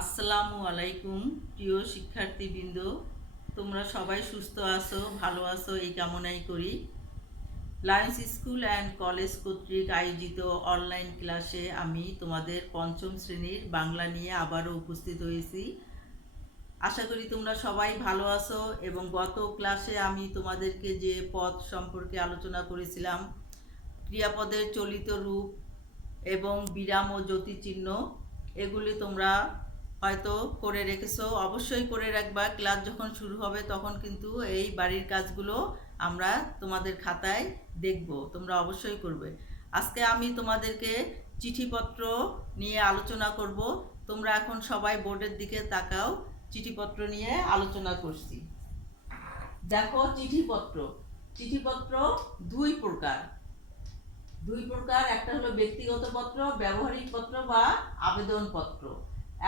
আসসালামু আলাইকুম প্রিয় শিক্ষার্থীবৃন্দ, তোমরা সবাই সুস্থ আছো, ভালো আছো এই কামনাই করি। লায়ন্স স্কুল অ্যান্ড কলেজ কর্তৃক আয়োজিত অনলাইন ক্লাসে আমি তোমাদের পঞ্চম শ্রেণীর বাংলা নিয়ে আবারও উপস্থিত হয়েছি। আশা করি তোমরা সবাই ভালো আছো এবং গত ক্লাসে আমি তোমাদেরকে যে পদ সম্পর্কে আলোচনা করেছিলাম, ক্রিয়াপদের চলিত রূপ এবং বিরাম ও জ্যোতিচিহ্ন, এগুলি তোমরা হয়তো করে রেখেছো। অবশ্যই করে রাখবা, ক্লাস যখন শুরু হবে তখন কিন্তু এই বাড়ির কাজগুলো আমরা তোমাদের খাতায় দেখব, তোমরা অবশ্যই করবে। আজকে আমি তোমাদেরকে চিঠিপত্র নিয়ে আলোচনা করব। তোমরা এখন সবাই বোর্ডের দিকে তাকাও, চিঠিপত্র নিয়ে আলোচনা করছি। দেখো, চিঠিপত্র চিঠিপত্র দুই প্রকার একটা হলো ব্যক্তিগত পত্র, ব্যবহারিক পত্র বা আবেদন পত্র।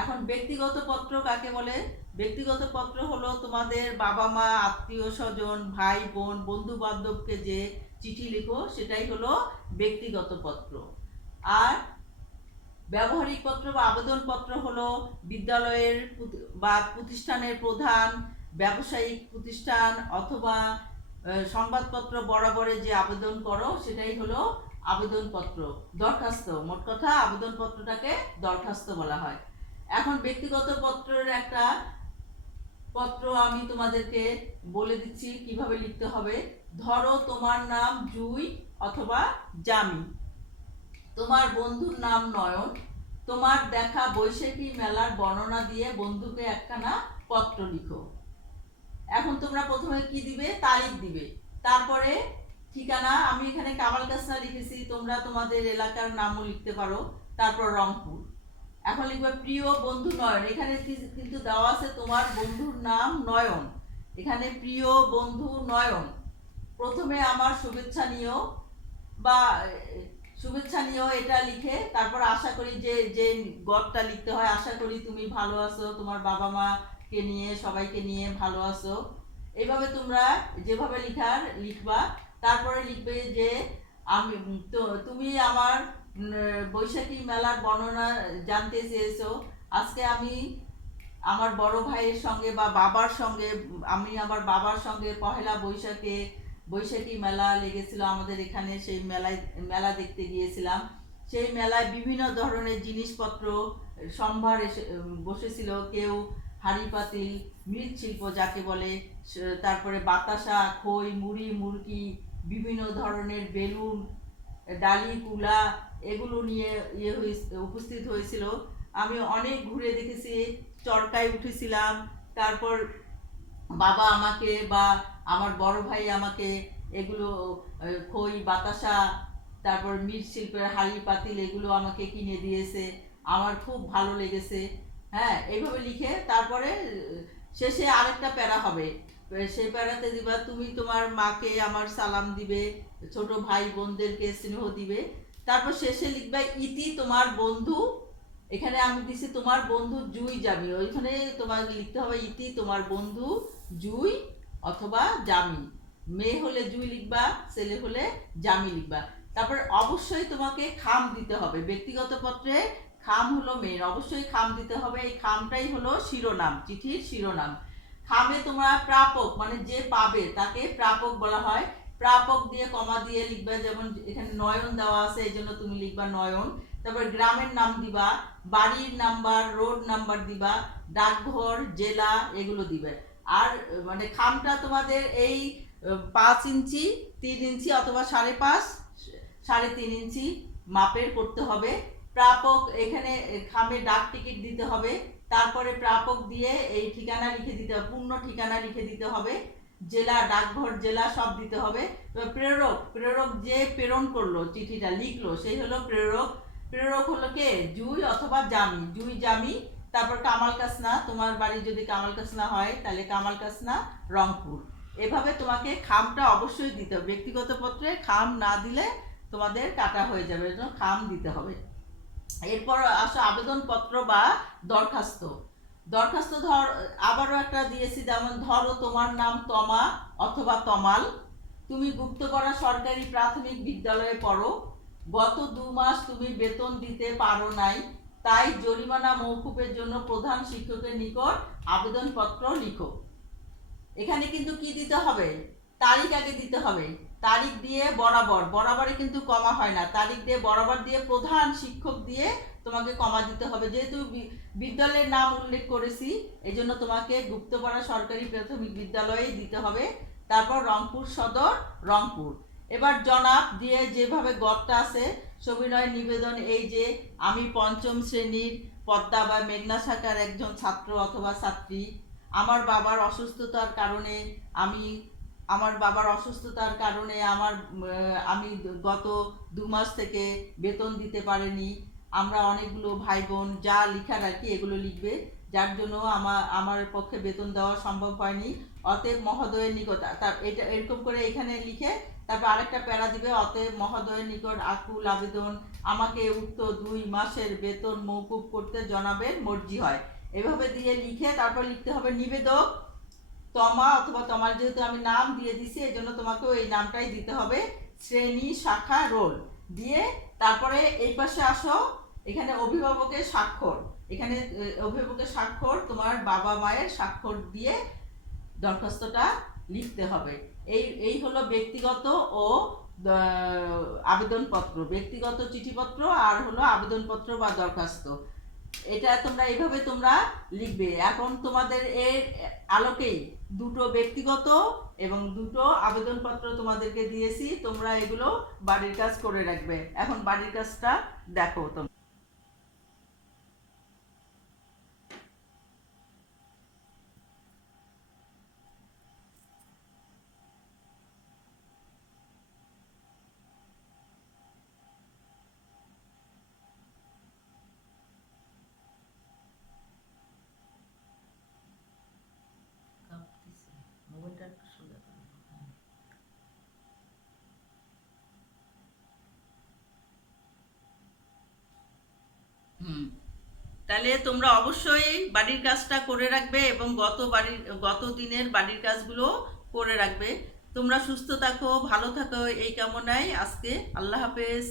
এখন ব্যক্তিগত পত্র কাকে বলে? ব্যক্তিগত পত্র হলো তোমাদের বাবা মা, আত্মীয় স্বজন, ভাই বোন, বন্ধু বান্ধবকে যে চিঠি লিখো সেটাই হলো ব্যক্তিগত পত্র। আর ব্যবহারিক পত্র বা আবেদন পত্র হলো বিদ্যালয়ের বা প্রতিষ্ঠানের প্রধান, ব্যবসায়িক প্রতিষ্ঠান অথবা সংবাদপত্র বরাবরে যে আবেদন করো সেটাই হলো আবেদনপত্র, দরখাস্ত। মোট কথা আবেদনপত্রটাকে দরখাস্ত বলা হয়। এখন ব্যক্তিগত পত্রের একটা পত্র আমি তোমাদেরকে বলে দিচ্ছি কিভাবে লিখতে হবে। ধরো, তোমার নাম জুই অথবা জামি, তোমার বন্ধুর নাম নয়ন, তোমার দেখা বৈশাখী মেলার বর্ণনা দিয়ে বন্ধুকে একখানা পত্র লিখো। এখন তোমরা প্রথমে কি দিবে? তারিখ দিবে, তারপরে ঠিকানা। আমি এখানে কামাল কাসনা লিখেছি, তোমরা তোমাদের এলাকার নামও লিখতে পারো। তারপর রংপুর। এখন লিখবে প্রিয় বন্ধু নয়ন, এখানে কিন্তু দেওয়া আছে তোমার বন্ধুর নাম নয়ন, এখানে প্রিয় বন্ধু নয়ন। প্রথমে আমার শুভেচ্ছা নিও বা শুভেচ্ছা নিও এটা লিখে তারপর আশা করি যে যে গড়টা লিখতে হয়, আশা করি তুমি ভালো আছো, তোমার বাবা মাকে নিয়ে সবাইকে নিয়ে ভালো আছো। এইভাবে তোমরা যেভাবে লিখবা। তারপরে লিখবে যে আমি তো তুমি আমার বৈশাখী মেলার বর্ণনা জানতে চেয়েছো। আজকে আমি আমার বড় ভাইয়ের সঙ্গে বা বাবার সঙ্গে, আমি আমার বাবার সঙ্গে পহেলা বৈশাখী মেলা লেগেছিল আমাদের এখানে, সেই মেলা দেখতে গিয়েছিলাম। সেই মেলায় বিভিন্ন ধরনের জিনিসপত্র সম্ভার বসেছিল। কেউ হাঁড়ি পাতিল, মৃৎশিল্প যাকে বলে, তারপরে বাতাসা, খই, মুড়ি, মুরকি, বিভিন্ন ধরনের বেলুন, ডালি, কুলা, এগুলো নিয়ে উপস্থিত হয়েছিল। আমি অনেক ঘুরে দেখেছি, চরকায় উঠেছিলাম। তারপর বাবা আমাকে বা আমার বড় ভাই আমাকে এগুলো খই, বাতাসা, তারপর মৃৎশিল্পের হাঁড়ি পাতিল এগুলো আমাকে কিনে দিয়েছে। আমার খুব ভালো লেগেছে। হ্যাঁ, এইভাবে লিখে তারপরে শেষে আরেকটা প্যারা হবে। সেই প্যারাতে দিবা তুমি তোমার মাকে আমার সালাম দিবে, ছোট ভাই বোনদেরকে স্নেহ দিবে। তারপর শেষে লিখবে ইতি তোমার বন্ধু। এখানে আমি দিছি তোমার বন্ধু জুই জামি, ওইখানে তোমাকে লিখতে হবে ইতি তোমার বন্ধু জুই অথবা জামি। মেয়ে হলে জুই লিখবা, ছেলে হলে জামি লিখবা। তারপর অবশ্যই তোমাকে খাম দিতে হবে। ব্যক্তিগত পত্রে খাম হলো মেন, অবশ্যই খাম দিতে হবে। এই খামটাই হলো শিরোনাম, চিঠির শিরোনাম। খামে তোমরা প্রাপক মানে যে পাবে তাকে প্রাপক বলা হয়। প্রাপক দিয়ে কমা দিয়ে লিখবে, যেমন এখানে নয়ন দেওয়া আছে এই জন্য তুমি লিখবা নয়ন। তারপর গ্রামের নাম দিবা, বাড়ির নাম্বার, রোড নাম্বার দিবা, ডাকঘর, জেলা এগুলো দিবে। আর মানে খামটা তোমাদের এই 5 ইঞ্চি, 3 ইঞ্চি অথবা 5.5, 3.5 ইঞ্চি মাপের করতে হবে। প্রাপক এখানে খামে ডাক টিকিট দিতে হবে। তারপরে প্রাপক দিয়ে এই ঠিকানা লিখে দিতে হবে, পূর্ণ ঠিকানা লিখে দিতে হবে। জেলা, ডাকঘর, জেলা সব দিতে হবে। প্রেরক যে প্রেরণ করলো চিঠিটা লিখলো সেই হলো প্রেরক। প্রেরক হলো কে? জুই অথবা জামি, জুই জামি। তারপর কামাল কাসনা, তোমার বাড়ি যদি কামাল কাসনা হয় তাহলে কামাল কাসনা, রংপুর। এভাবে তোমাকে খামটা অবশ্যই দিতে হবে। ব্যক্তিগত পত্রে খাম না দিলে তোমাদের কাটা হয়ে যাবে, এজন্য খাম দিতে হবে। এরপর আসো আবেদনপত্র বা দরখাস্ত। দরখাস্ত আবারও একটা দিয়েছি, যেমন ধরো তোমার নাম তমা অথবা তমাল, তুমি গুপ্তগড়া সরকারি প্রাথমিক বিদ্যালয়ে পড়ো, গত 2 মাস তুমি বেতন দিতে পারো নাই, তাই জরিমানা মওকুফের জন্য প্রধান শিক্ষকের নিকট আবেদনপত্র লিখো। এখানে কিন্তু কি দিতে হবে, তারিখ আগে দিতে হবে। তারিখ দিয়ে বরাবরে কিন্তু কমা হয় না, তারিখ দিয়ে বরাবর দিয়ে প্রধান শিক্ষক দিয়ে তোমাকে কমা দিতে হবে। যেহেতু বিদ্যালয়ের নাম উল্লেখ করেছি, এই জন্য তোমাকে গুপ্তপাড়া সরকারি প্রাথমিক বিদ্যালয়ে দিতে হবে। তারপর রংপুর সদর, রংপুর। এবার জনাব দিয়ে যেভাবে গড়টা আছে, সবিনয় নিবেদন এই যে আমি পঞ্চম শ্রেণীর পদ্মা বা মেঘনা শাখার একজন ছাত্র অথবা ছাত্রী। আমার বাবার অসুস্থতার কারণে আমি গত 2 মাস থেকে বেতন দিতে পারিনি। আমরা অনেকগুলো ভাই বোন, যা লিখার আর কি এগুলো লিখবে, যার জন্য আমার পক্ষে বেতন দেওয়া সম্ভব হয়নি। অতএব মহোদয়ের নিকট, তার এটা এরকম করে এখানে লিখে তারপর আরেকটা প্যারা দিবে, অতএব মহোদয়ের নিকট আকুল আবেদন, আমাকে উক্ত 2 মাসের বেতন মওকুফ করতে জনাবের মর্জি হয়। এভাবে দিয়ে লিখে তারপর লিখতে হবে নিবেদক তমা অথবা তোমার, যেহেতু আমি নাম দিয়ে দিছি এই জন্য তোমাকেও এই নামটাই দিতে হবে, শ্রেণী শাখা রোল দিয়ে তারপরে এই পাশে আসো, এখানে অভিভাবকের স্বাক্ষর, এখানে অভিভাবকের স্বাক্ষর, তোমার বাবা মায়ের স্বাক্ষর দিয়ে দরখাস্তটা লিখতে হবে। এই হলো ব্যক্তিগত ও আবেদনপত্র, ব্যক্তিগত চিঠিপত্র আর হলো আবেদনপত্র বা দরখাস্ত। এটা তোমরা এইভাবে তোমরা লিখবে। এখন তোমাদের এর আলোকেই 2টো ব্যক্তিগত এবং 2টো আবেদনপত্র তোমাদেরকে দিয়েছি, তোমরা এগুলো বাড়ির কাজ করে রাখবে। এখন বাড়ির কাজটা দেখো তোমরা। তাহলে তোমরা অবশ্যই বাড়ির কাজটা করে রাখবে এবং গত দিনের বাড়ির কাজগুলো করে রাখবে। তোমরা সুস্থ থাকো, ভালো থাকো এই কামনায় আজকে আল্লাহ হাফেজ।